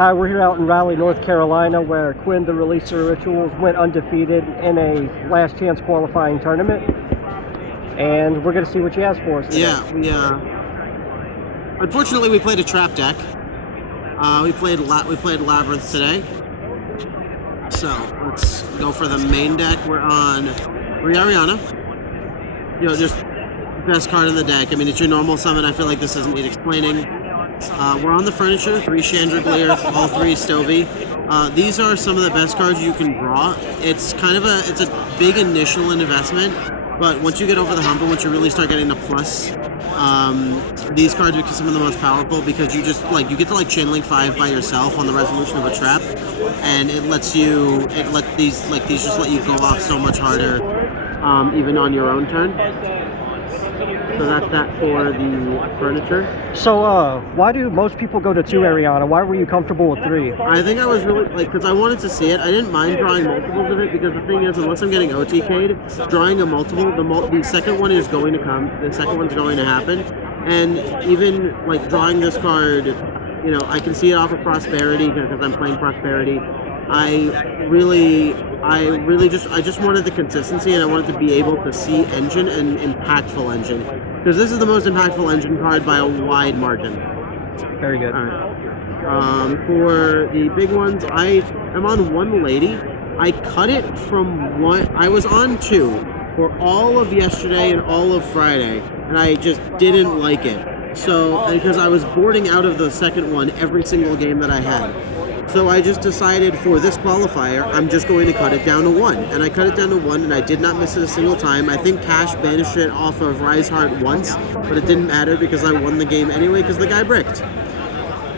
Hi, we're here out in Raleigh, North Carolina, where Quinn, the Releaser Rituals, went undefeated in a last chance qualifying tournament. And we're going to see what she has for us today. Yeah, unfortunately we played a trap deck. We played Labrynth today. So let's go for the main deck. We're Ariana. You know, just best card in the deck. I mean, it's your normal summon. I feel like this doesn't need explaining. We're on the furniture, 3 Chandragleer, all 3 Stovey. These are some of the best cards you can draw. It's a big initial investment, but once you get over the hump and once you really start getting the plus, these cards become some of the most powerful because you just you get to chain link 5 by yourself on the resolution of a trap, and these just let you go off so much harder, even on your own turn. So that's that for the furniture. So, why do most people go to 2 Ariana? Why were you comfortable with 3? I think I was really, because I wanted to see it. I didn't mind drawing multiples of it, because the thing is, unless I'm getting OTK'd, drawing a multiple, the second one is going to come, the second one's going to happen. And even, drawing this card, you know, I can see it off of Prosperity, because I'm playing Prosperity. I just wanted the consistency, and I wanted to be able to see engine and impactful engine, because this is the most impactful engine card by a wide margin. Very good. All right. For the big ones, I am on 1 lady. I cut it from 1. I was on 2 for all of yesterday and all of Friday, and I just didn't like it. So, because I was boarding out of the second one every single game that I had. So I just decided for this qualifier, I'm just going to cut it down to 1. And I cut it down to 1, and I did not miss it a single time. I think Cash banished it off of Rise Heart once, but it didn't matter because I won the game anyway because the guy bricked.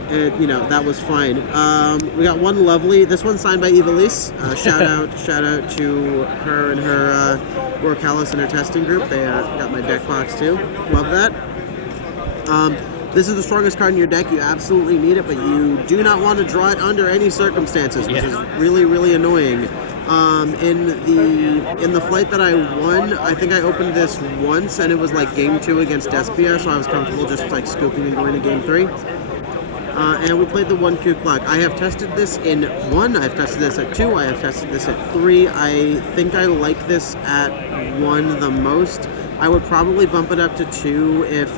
And, you know, that was fine. We got 1 lovely. This one's signed by Evilise. Shout out to her and her Workalis and her testing group. They got my deck box too. Love that. This is the strongest card in your deck. You absolutely need it, but you do not want to draw it under any circumstances, which is really, really annoying. In the flight that I won, I think I opened this once, and it was game 2 against Despia, so I was comfortable just scooping and going to game 3. And we played the 1 Q clock. I have tested this in 1, I've tested this at 2, I have tested this at 3. I think I like this at 1 the most. I would probably bump it up to 2 if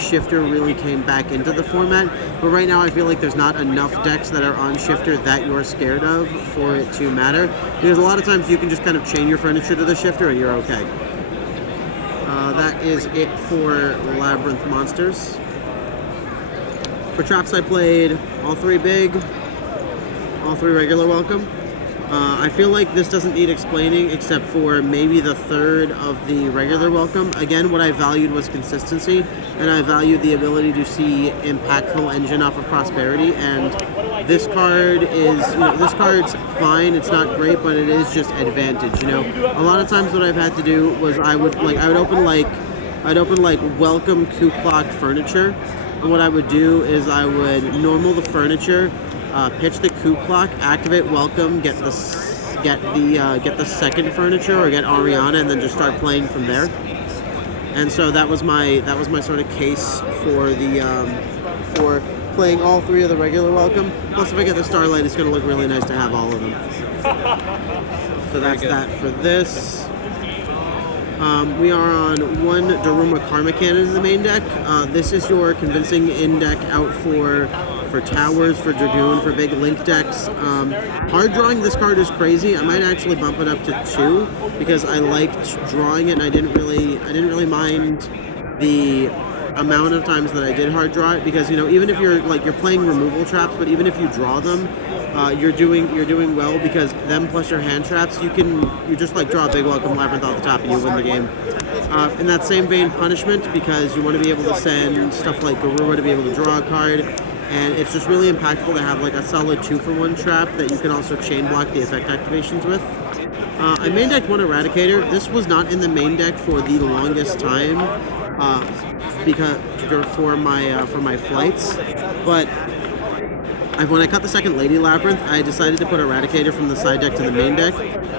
Shifter really came back into the format. But right now I feel like there's not enough decks that are on Shifter that you're scared of for it to matter. Because a lot of times you can just kind of chain your furniture to the Shifter and you're okay. That is it for Labrynth monsters. For traps I played all 3 big, all 3 regular welcome. I feel like this doesn't need explaining except for maybe the 3rd of the regular welcome. Again, what I valued was consistency, and I valued the ability to see impactful engine off of Prosperity, and this card this card's fine, it's not great, but it is just advantage, you know. A lot of times what I've had to do was I'd open welcome Q clock furniture, and what I would do is I would normal the furniture, pitch the coup clock, activate welcome, get the second furniture or get Ariana, and then just start playing from there. And so that was my sort of case for the for playing all 3 of the regular welcome. Plus, if I get the Starlight, it's going to look really nice to have all of them. So that's that for this. We are on 1 Daruma Karma Cannon in the main deck. This is your convincing in deck out for towers, for Dragoon, for big link decks. Hard drawing this card is crazy. I might actually bump it up to 2 because I liked drawing it, and I didn't really mind the amount of times that I did hard draw it, because you know, even if you're playing removal traps, but even if you draw them, you're doing well, because them plus your hand traps, you just draw a big welcome Labrynth off the top and you win the game. In that same vein, punishment, because you want to be able to send stuff like Garura to be able to draw a card. And it's just really impactful to have a solid 2-for-1 trap that you can also chain block the effect activations with. I main decked 1 Eradicator. This was not in the main deck for the longest time because for my flights, but when I cut the second Lady Labrynth, I decided to put Eradicator from the side deck to the main deck,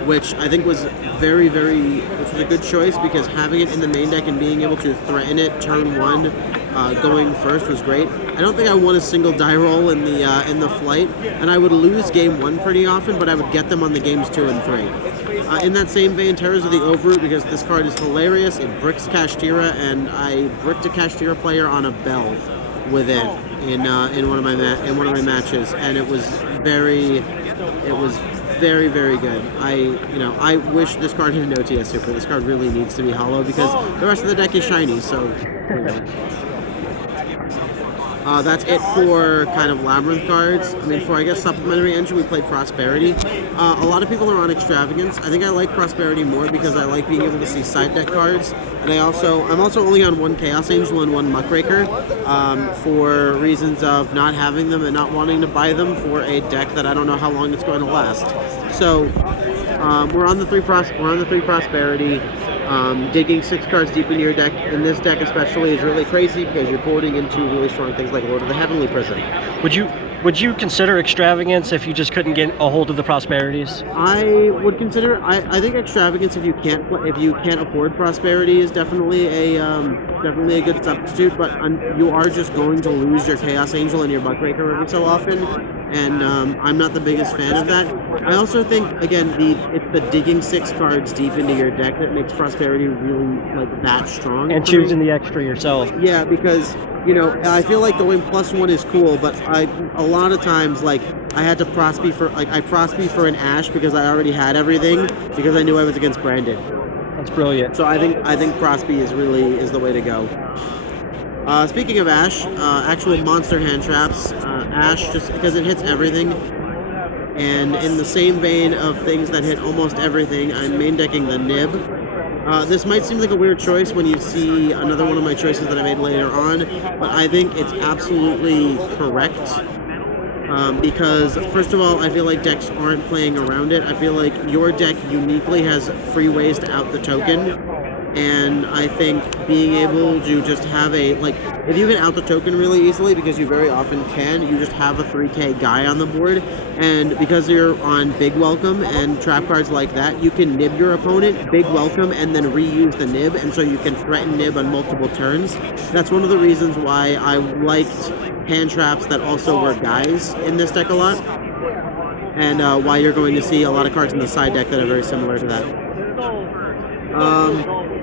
which I think was which was a good choice, because having it in the main deck and being able to threaten it turn 1 going first was great. I don't think I won a single die roll in the flight, and I would lose game 1 pretty often, but I would get them on the games 2 and 3. In that same vein, Terrors of the Overroot, because this card is hilarious. It bricks Kashtira, and I bricked a Kashtira player on a bell with it in one of my matches, and it was very very good. I wish this card had an OTS super. This card really needs to be hollow because the rest of the deck is shiny. So that's it for kind of Labrynth cards. I mean, for I guess supplementary engine, we played Prosperity. A lot of people are on Extravagance. I think I like Prosperity more because I like being able to see side deck cards, and I'm also only on 1 Chaos Angel and 1 Muckraker for reasons of not having them and not wanting to buy them for a deck that I don't know how long it's going to last. So we're on the 3 Prosperity. Digging 6 cards deep into your deck in this deck especially is really crazy because you're boarding into really strong things like Lord of the Heavenly Prison. Would you consider Extravagance if you just couldn't get a hold of the Prosperities? I would consider. I think Extravagance, if you can't afford Prosperity, is definitely a good substitute. But you are just going to lose your Chaos Angel and your Muckraker every so often, and I'm not the biggest fan of that. I also think again it's the digging 6 cards deep into your deck that makes Prosperity really that strong. And choosing the extra yourself. Yeah, because I feel like going +1 is cool, but a lot of times I had to prospe for an Ash because I already had everything because I knew I was against Branded. That's brilliant. So I think prospe is the way to go. Speaking of Ash, actual monster hand traps, Ash just because it hits everything. And in the same vein of things that hit almost everything, I'm main decking the Nib. This might seem like a weird choice when you see another one of my choices that I made later on, but I think it's absolutely correct. Because, first of all, I feel like decks aren't playing around it. I feel like your deck uniquely has free ways to out the token. And I think being able to just have if you can out the token really easily, because you very often can, you just have a 3k guy on the board, and because you're on Big Welcome and trap cards like that, you can nib your opponent, Big Welcome, and then reuse the nib, and so you can threaten nib on multiple turns. That's one of the reasons why I liked hand traps that also were guys in this deck a lot, and why you're going to see a lot of cards in the side deck that are very similar to that.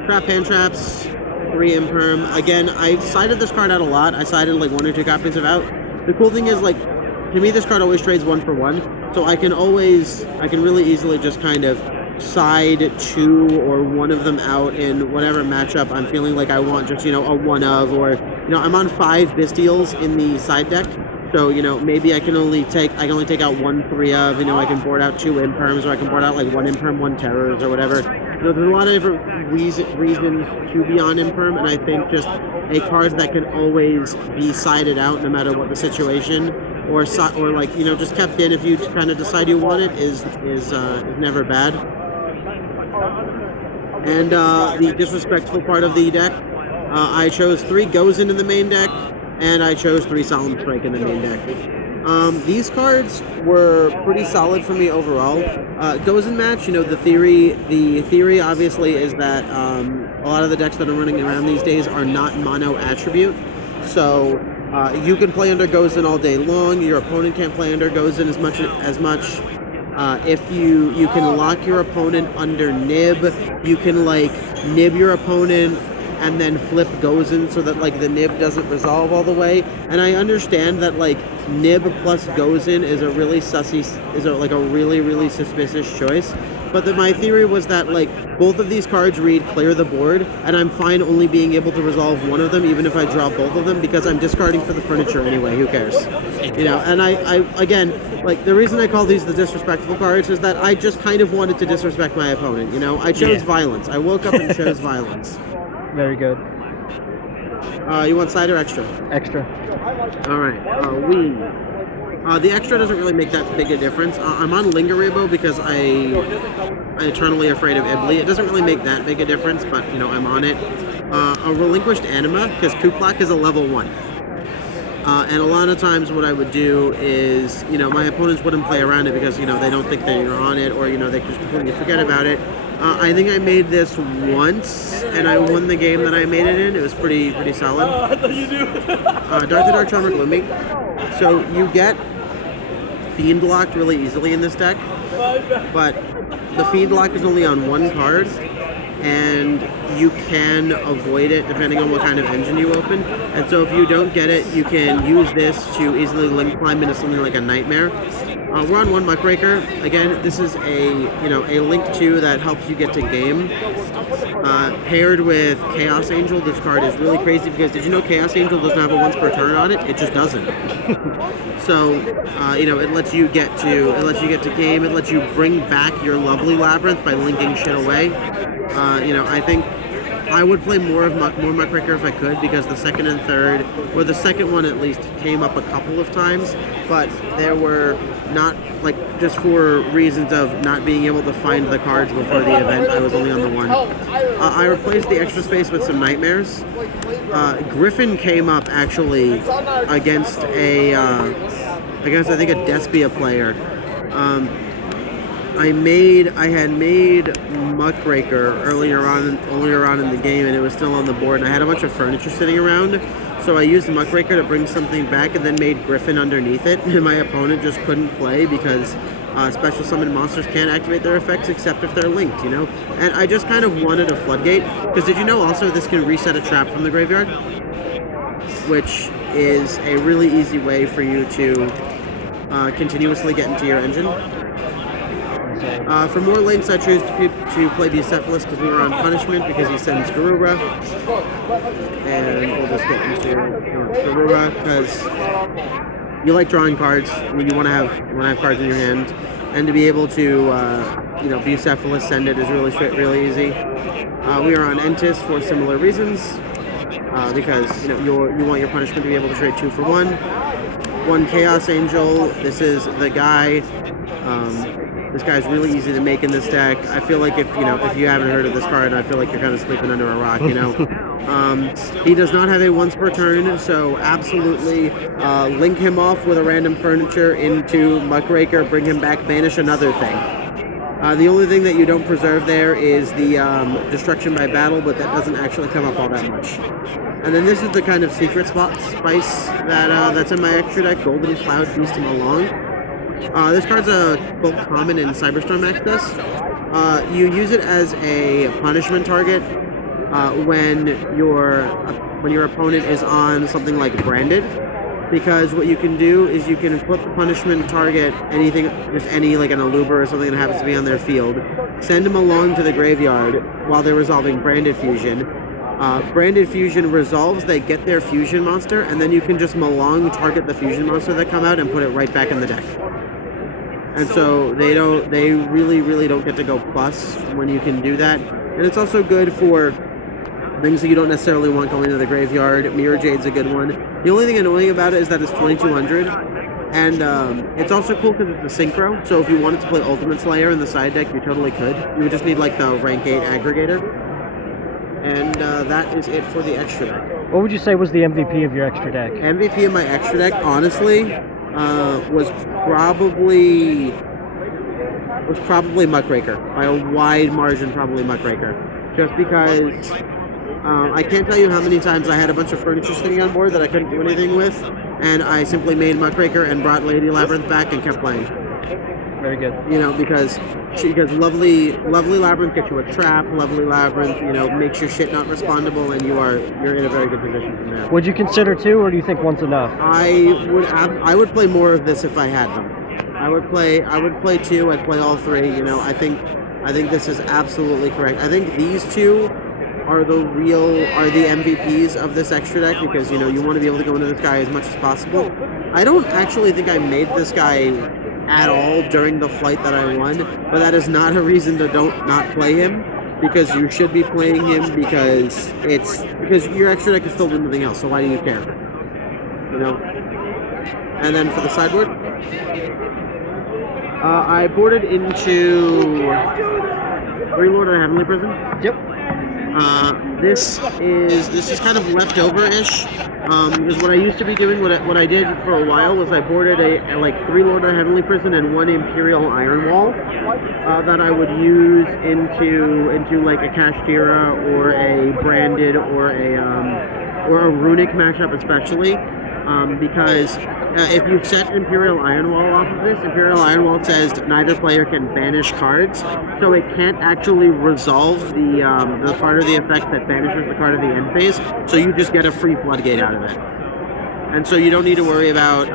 Trap hand traps, 3 Imperm. Again, I sided this card out a lot. I sided 1 or 2 copies of out. The cool thing is, to me, this card always trades 1 for 1. So I can really easily just kind of side 2 or 1 of them out in whatever matchup I'm feeling like I want just, a 1 of, or, I'm on 5 Bestials in the side deck. So, maybe I can only take out 1 3 of, I can board out 2 Imperms, or I can board out 1 Imperm, 1 Terrors, or whatever. There's a lot of different reasons to be on Imperm, and I think just a card that can always be sided out no matter what the situation, or just kept in if you kind of decide you want it is never bad. And the disrespectful part of the deck, I chose 3 Gozen in the main deck, and I chose 3 Solemn Strike in the main deck. These cards were pretty solid for me overall. Gozen match, the theory obviously is that a lot of the decks that are running around these days are not mono attribute. So you can play under Gozen all day long. Your opponent can't play under Gozen as much. If you can lock your opponent under Nib, you can nib your opponent and then flip Gozen so that the nib doesn't resolve all the way. And I understand that nib plus Gozen is a really really suspicious choice. But my theory was that both of these cards read clear the board, and I'm fine only being able to resolve one of them even if I draw both of them, because I'm discarding for the furniture anyway. Who cares? And I again, the reason I call these the disrespectful cards is that I just kind of wanted to disrespect my opponent. I chose violence. I woke up and chose violence. Very good. You want side or extra? Extra. All right. The extra doesn't really make that big a difference. I'm on Lingeribo because I'm eternally afraid of Ibli. It doesn't really make that big a difference, but I'm on it. A Relinquished Anima because Kuplak is a level 1. And a lot of times what I would do is, my opponents wouldn't play around it because, they don't think that you're on it, or, they just completely forget about it. I think I made this once, and I won the game that I made it in. It was pretty solid. I thought you knew. Dark to Dark Charmer Gloomy. So you get Fiend locked really easily in this deck, but the Fiend lock is only on one card, and you can avoid it depending on what kind of engine you open. And so if you don't get it, you can use this to easily link climb into something like a Nightmare. We're on one Muckraker. Again, this is a Link 2 that helps you get to game. Paired with Chaos Angel, this card is really crazy because did you know Chaos Angel doesn't have a once per turn on it? It just doesn't. So it lets you get to game. It lets you bring back your lovely Labrynth by linking shit away. I think I would play more Muckraker if I could, because the second and third, or the second one at least, came up a couple of times, but there were not, like, just for reasons of not being able to find the cards before the event, I was only on the one. I replaced the extra space with some Nightmares. Griffin came up actually against I think a Despia player. I had made Muckraker earlier on in the game, and it was still on the board, and I had a bunch of furniture sitting around, so I used Muckraker to bring something back and then made Griffin underneath it, and my opponent just couldn't play because special summon monsters can't activate their effects except if they're linked, And I just kind of wanted a floodgate, because did you know also this can reset a trap from the graveyard? Which is a really easy way for you to continuously get into your engine. For more links, I choose to play Bucephalus because we were on punishment because he sends Garura. And we'll just get into Garura because you like drawing cards. I mean, you want to have cards in your hand, and to be able to Bucephalus send it is really easy. We are on Entis for similar reasons because you want your punishment to be able to trade 2 for 1. One Chaos Angel. This is the guy. This guy's really easy to make in this deck. I feel like if you haven't heard of this card, I feel like you're kind of sleeping under a rock, He does not have a once per turn, so absolutely link him off with a random furniture into Muckraker, bring him back, banish another thing. The only thing that you don't preserve there is the destruction by battle, but that doesn't actually come up all that much. And then this is the kind of secret spice that's in my extra deck, Golden Cloud Feast him along. This card's a bulk common in Cyberstorm Access. You use it as a punishment target when your opponent is on something like Branded, because what you can do is you can flip the punishment target anything, just any like an Aluber or something that happens to be on their field, send them along to the graveyard while they're resolving Branded Fusion. Branded Fusion resolves, they get their fusion monster, and then you can just Malong target the fusion monster that come out and put it right back in the deck. And so they really don't get to go plus when you can do that. And it's also good for things that you don't necessarily want going to the graveyard. Mirror Jade's a good one. The only thing annoying about it is that it's 2200. And it's also cool because it's a synchro. So if you wanted to play Ultimate Slayer in the side deck, you totally could. You would just need like the rank 8 aggregator. And that is it for the extra deck. What would you say was the MVP of your extra deck? MVP of my extra deck, honestly, was probably Muckraker. By a wide margin, probably Muckraker. Just because I can't tell you how many times I had a bunch of furniture sitting on board that I couldn't do anything with, and I simply made Muckraker and brought Lady Labrynth back and kept playing. Very good. Because lovely Labrynth gets you a trap, lovely Labrynth, makes your shit not respondable, and you're in a very good position from there. Would you consider 2, or do you think one's enough? I would play more of this if I had them. I would play 2, I'd play all 3, I think this is absolutely correct. I think these 2 are the MVPs of this extra deck because, you want to be able to go into this guy as much as possible. I don't actually think I made this guy at all during the flight that I won, but that is not a reason to not play him, because you should be playing him because your extra deck is filled with nothing else, so why do you care? And then for the sideboard, I boarded into 3 Lord of the Heavenly Prison. Yep. This is kind of leftover-ish. Because what I used to be doing, what I did for a while was I boarded a like 3 Lord of the Heavenly Prison and 1 Imperial Iron Wall that I would use into like a Kashtira or a branded or a runic matchup especially. Because if you set Imperial Iron Wall off of this, Imperial Iron Wall says neither player can banish cards, so it can't actually resolve the part of the effect that banishes the card of the end phase. So you just get a free floodgate out of it, and so you don't need to worry about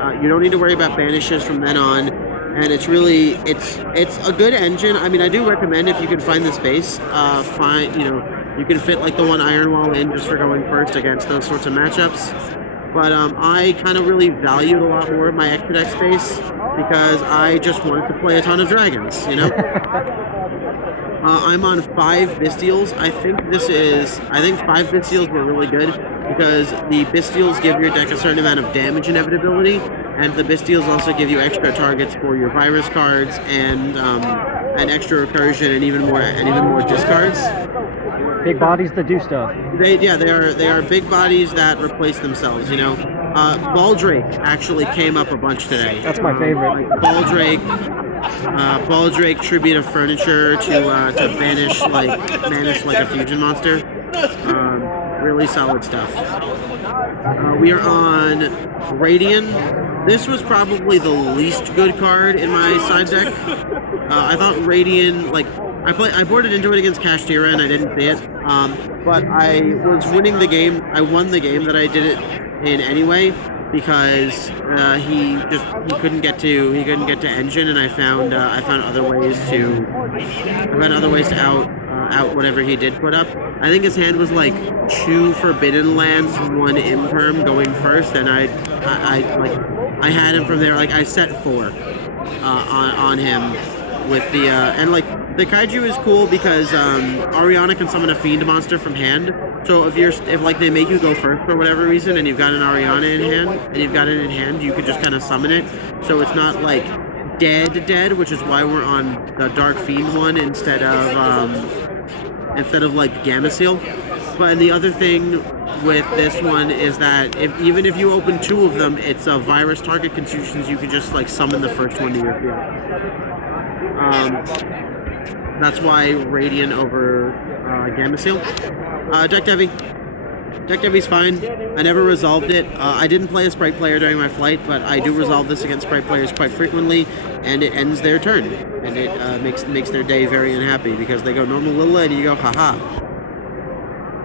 banishes from then on. And it's a good engine. I mean, I do recommend if you can find the space, you can fit like the 1 Iron Wall in just for going first against those sorts of matchups. But I kind of really valued a lot more of my extra deck space because I just wanted to play a ton of dragons, you know? I'm on 5 Bystials. I think 5 Bystials were really good because the Bystials give your deck a certain amount of damage inevitability, and the Bystials also give you extra targets for your virus cards and extra recursion and even more discards. Big bodies that do stuff. They are big bodies that replace themselves, you know. Baldrake actually came up a bunch today. That's my favorite. Like Baldrake, Tribute of Furniture to banish like a fusion monster. Really solid stuff. We are on Radian. This was probably the least good card in my side deck. I thought Radian, like, I boarded into it against Kashtira and I didn't see it. But I was winning the game. I won the game that I did it in anyway because he couldn't get to engine, and I found other ways to out whatever he did put up. I think his hand was like 2 Forbidden Lands, 1 Imperm going first, and I had him from there. Like I set 4 on him with the and like. The Kaiju is cool because Ariana can summon a Fiend monster from hand. So if like they make you go first for whatever reason and you've got an Ariana in hand, you could just kind of summon it. So it's not like dead, which is why we're on the Dark Fiend one instead of like Gameciel. But the other thing with this one is that even if you open 2 of them, it's a virus target constitutions. You can just like summon the first one to your field. That's why Radiant over Gameciel. Deck Devy's fine. I never resolved it. I didn't play a Sprite player during my flight, but I do resolve this against Sprite players quite frequently, and it ends their turn. And it makes their day very unhappy because they go normal Lilla and you go haha.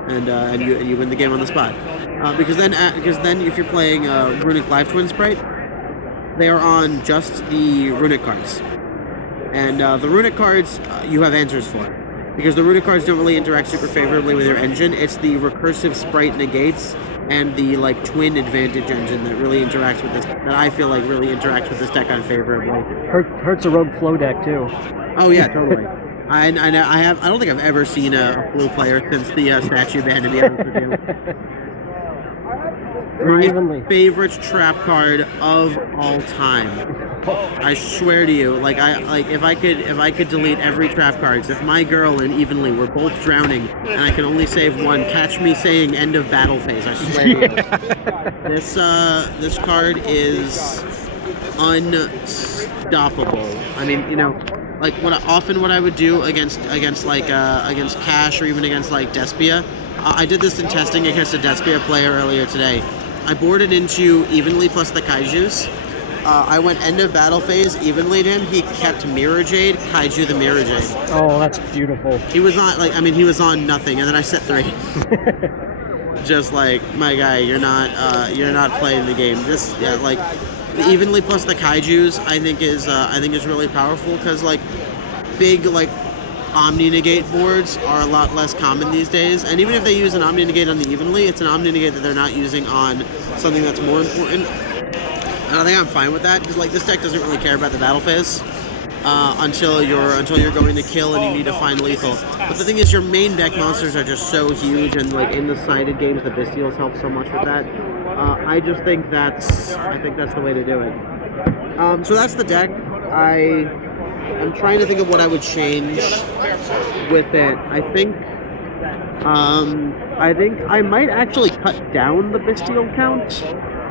And you win the game on the spot. Because then if you're playing Runic Live Twin Sprite, they are on just the Runic cards. And the Runic cards, you have answers for. Because the Runic cards don't really interact super favorably with your engine. It's the recursive Sprite negates and the like twin advantage engine that really interacts with this, that I feel like really interacts with this deck unfavorably. Hurts a rogue flow deck too. Oh yeah, totally. I don't think I've ever seen a blue player since the statue ban, to be honest with you. My favorite trap card of all time. I swear to you, if I could delete every trap cards, if my girl and Evenly were both drowning and I could only save one, catch me saying end of battle phase. I swear to you. This card is unstoppable. I mean, you know, like what I would do against Cash or even against like Despia. I did this in testing against a Despia player earlier today. I boarded into Evenly plus the Kaijus. I went end of battle phase, evenly him. He kept Mirror Jade, Kaiju the Mirror Jade. Oh, that's beautiful. He was on nothing, and then I set 3. Just like, my guy, you're not playing the game. This, yeah, like the evenly plus the Kaijus, I think is really powerful because like big like Omni Negate boards are a lot less common these days, and even if they use an Omni Negate on the evenly, it's an Omni Negate that they're not using on something that's more important. And I think I'm fine with that because like this deck doesn't really care about the battle phase until you're going to kill and you need to find lethal. But the thing is, your main deck monsters are just so huge, and like in the sided games, the Bystials help so much with that. I think that's the way to do it. So that's the deck. I'm trying to think of what I would change with it. I think I think I might actually cut down the bestial count.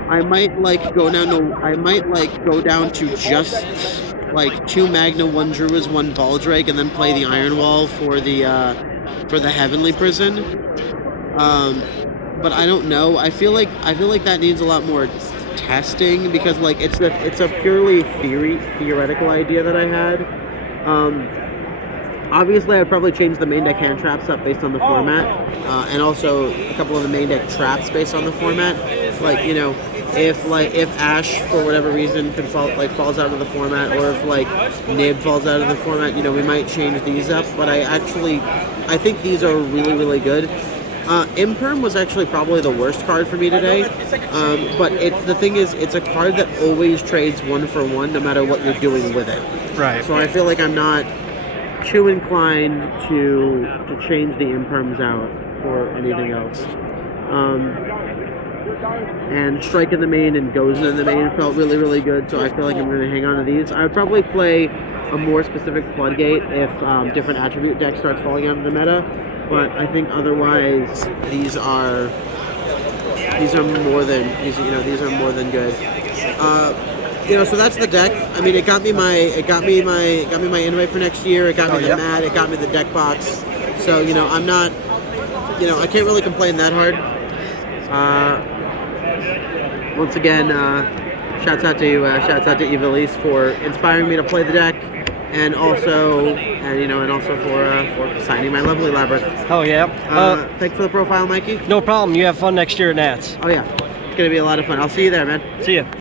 I might go down to just like 2 Magna, 1 Druids, 1 Baldrake, and then play the Iron Wall for the Heavenly Prison. But I don't know. I feel like that needs a lot more testing because like it's a purely theoretical idea that I had. Obviously, I'd probably change the main deck hand traps up based on the format, and also a couple of the main deck traps based on the format. Like, you know, if Ash for whatever reason falls out of the format, or if Nib falls out of the format, you know, we might change these up. But I think these are really, really good. Imperm was actually probably the worst card for me today, but the thing is, it's a card that always trades 1 for 1 no matter what you're doing with it. Right. So I feel like I'm not too inclined to change the imperms out for anything else. And Strike in the main and Gozen in the main felt really, really good, so I feel like I'm going to hang on to these. I would probably play a more specific Floodgate if different attribute deck starts falling out of the meta, but I think otherwise these are more than good. You know, so that's the deck. I mean, it got me my invite for next year. It got me the mat. It got me the deck box. So, you know, I'm not, you know, I can't really complain that hard. Once again, shouts out to Evilise for inspiring me to play the deck, and also for signing my lovely Labrynth. Oh yeah. Thanks for the profile, Mikey. No problem. You have fun next year at Nats. Oh yeah, it's gonna be a lot of fun. I'll see you there, man. See ya.